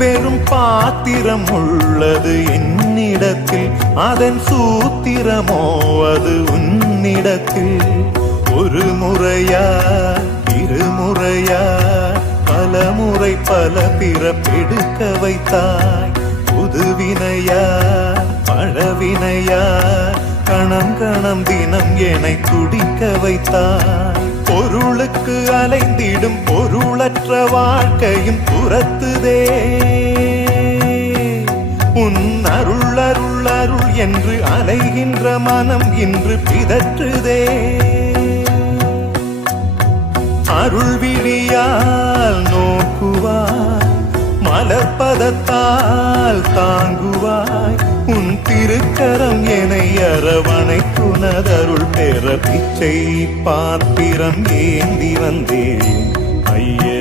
வெறும் பாத்திரம் உள்ளது என்னிடத்தில், அதன் சூத்திரமோ அது உன்னிடத்தில். ஒரு முறையா இருமுறையா பல முறை பல பிறப்பெடுக்க வைத்தாய். புதுவினையா பழவினையா கணம் கணம் தினம் என்னை துடிக்க வைத்தாய். பொருளுக்கு அலைந்திடும் பொருளற்ற வாழ்க்கையும் துரத்துதே. உன் அருள் அருள் அருள் என்று அலைகின்ற மனம் இன்று பிதற்றுதே. அருள் விழியால் நோக்குவாய், மலர்பதத்தால் தாங்குவாய். உன் திருக்கரம் என்னை அரவணைத்துனதருள் பெற பிச்சை பாத்திரம் ஏந்தி வந்தேன் ஐயே.